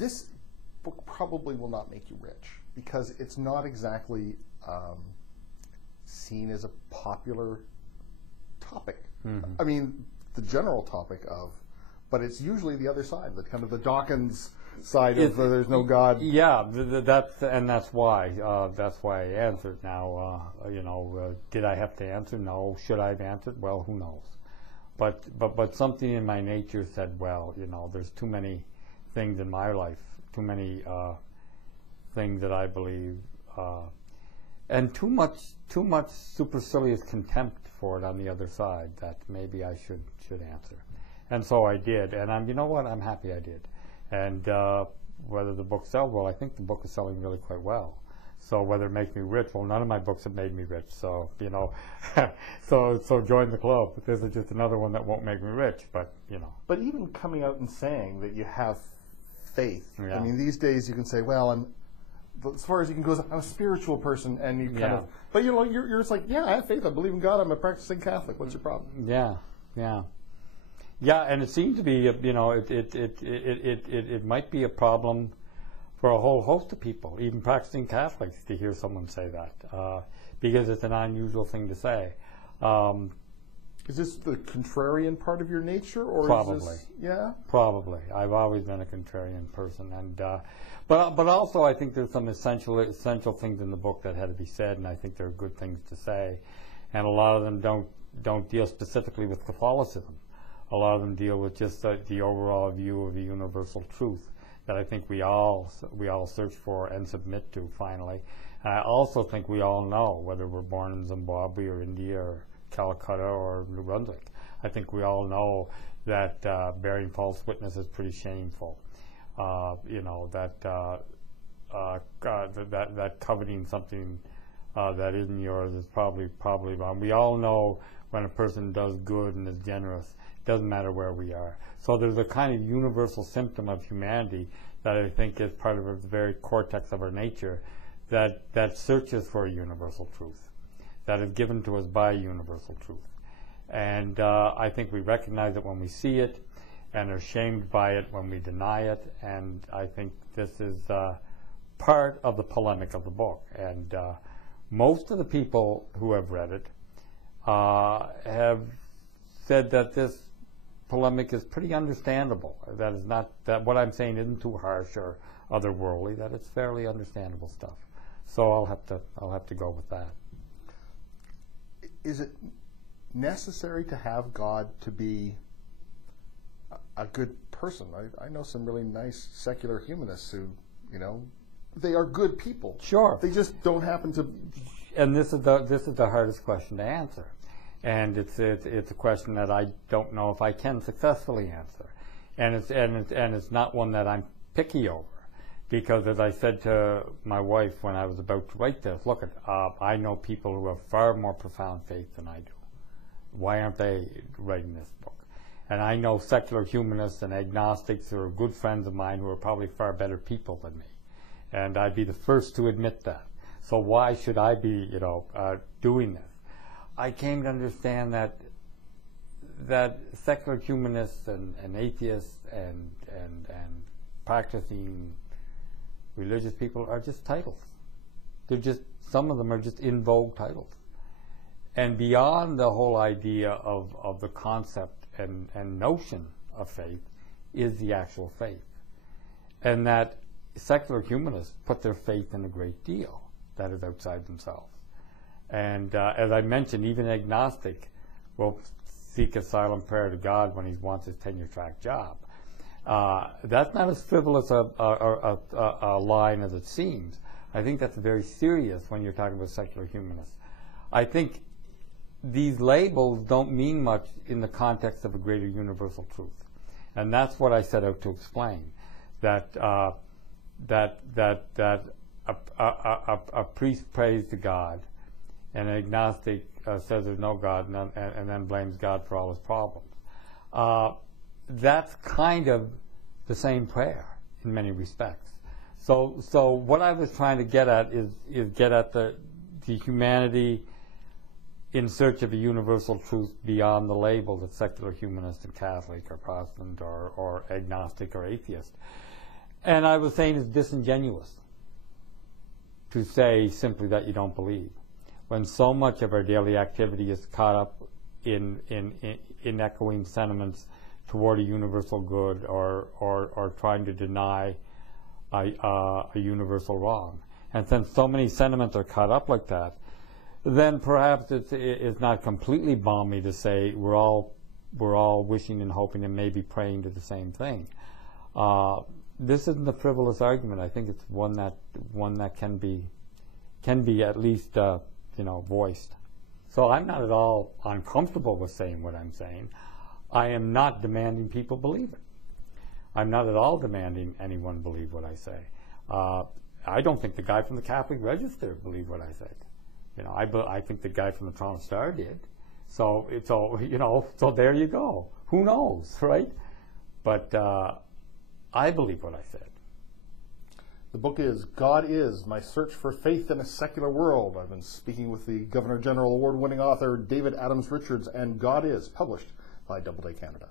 this book probably will not make you rich because it's not exactly seen as a popular topic. Mm-hmm. I mean, the general topic of, but it's usually the other side, the kind of the Dawkins side of there's no God. Yeah, that's why I answered. Now, did I have to answer? No. Should I have answered? Well, who knows? But something in my nature said, well, there's too many things in my life, too many things that I believe, and too much supercilious contempt for it on the other side that maybe I should answer. And so I did, and I'm happy I did. And whether the book sells well, I think the book is selling really quite well. So whether it makes me rich, well, none of my books have made me rich. So so join the club. This is just another one that won't make me rich, but But even coming out and saying that you have faith. Yeah. I mean, these days you can say, well, as far as you can go, I'm a spiritual person, and you kind of. But you're just like, yeah, I have faith. I believe in God. I'm a practicing Catholic. What's your problem? Yeah. Yeah, and it seems to be, it might be a problem for a whole host of people, even practicing Catholics, to hear someone say that, because it's an unusual thing to say. Is this the contrarian part of your nature, or probably? Is this, yeah, probably. I've always been a contrarian person, and but also I think there's some essential things in the book that had to be said, and I think there are good things to say, and a lot of them don't deal specifically with Catholicism. A lot of them deal with just the overall view of the universal truth that I think we all search for and submit to finally. And I also think we all know, whether we're born in Zimbabwe or India or Calcutta or New Brunswick, I think we all know that bearing false witness is pretty shameful. That coveting something that isn't yours is probably wrong. We all know when a person does good and is generous. Doesn't matter where we are. So there's a kind of universal symptom of humanity that I think is part of the very cortex of our nature that searches for a universal truth, that is given to us by a universal truth. And I think we recognize it when we see it and are shamed by it when we deny it. And I think this is part of the polemic of the book. And most of the people who have read it have said that this polemic is pretty understandable. That is not that what I'm saying isn't too harsh or otherworldly. That it's fairly understandable stuff. So I'll have to go with that. Is it necessary to have God to be a good person? I know some really nice secular humanists who, they are good people. Sure. They just don't happen to. And this is the hardest question to answer. And it's a question that I don't know if I can successfully answer, and it's not one that I'm picky over, because as I said to my wife when I was about to write this, look, I know people who have far more profound faith than I do. Why aren't they writing this book? And I know secular humanists and agnostics who are good friends of mine who are probably far better people than me, and I'd be the first to admit that. So why should I be doing this? I came to understand that secular humanists and atheists and practicing religious people are just titles. They're just, some of them are just in vogue titles. And beyond the whole idea of the concept and notion of faith is the actual faith. And that secular humanists put their faith in a great deal that is outside themselves. And as I mentioned, even agnostic will seek a silent prayer to God when he wants his tenure-track job. That's not as frivolous a line as it seems. I think that's very serious when you're talking about secular humanists. I think these labels don't mean much in the context of a greater universal truth. And that's what I set out to explain, that a priest prays to God, and an agnostic says there's no God, and then blames God for all his problems. That's kind of the same prayer in many respects. So what I was trying to get at is get at the humanity in search of a universal truth beyond the label that secular humanist and Catholic or Protestant or agnostic or atheist. And I was saying it's disingenuous to say simply that you don't believe, when so much of our daily activity is caught up in echoing sentiments toward a universal good or trying to deny a universal wrong. And since so many sentiments are caught up like that, then perhaps it's not completely balmy to say we're all wishing and hoping and maybe praying to the same thing. This isn't a frivolous argument. I think it's one that can be at least voiced. So I'm not at all uncomfortable with saying what I'm saying. I am not demanding people believe it. I'm not at all demanding anyone believe what I say. I don't think the guy from the Catholic Register believed what I said. I think the guy from the Toronto Star did. So there you go. Who knows, right? But I believe what I said. The book is God Is, My Search for Faith in a Secular World. I've been speaking with the Governor General Award-winning author David Adams Richards, and God Is, published by Doubleday Canada.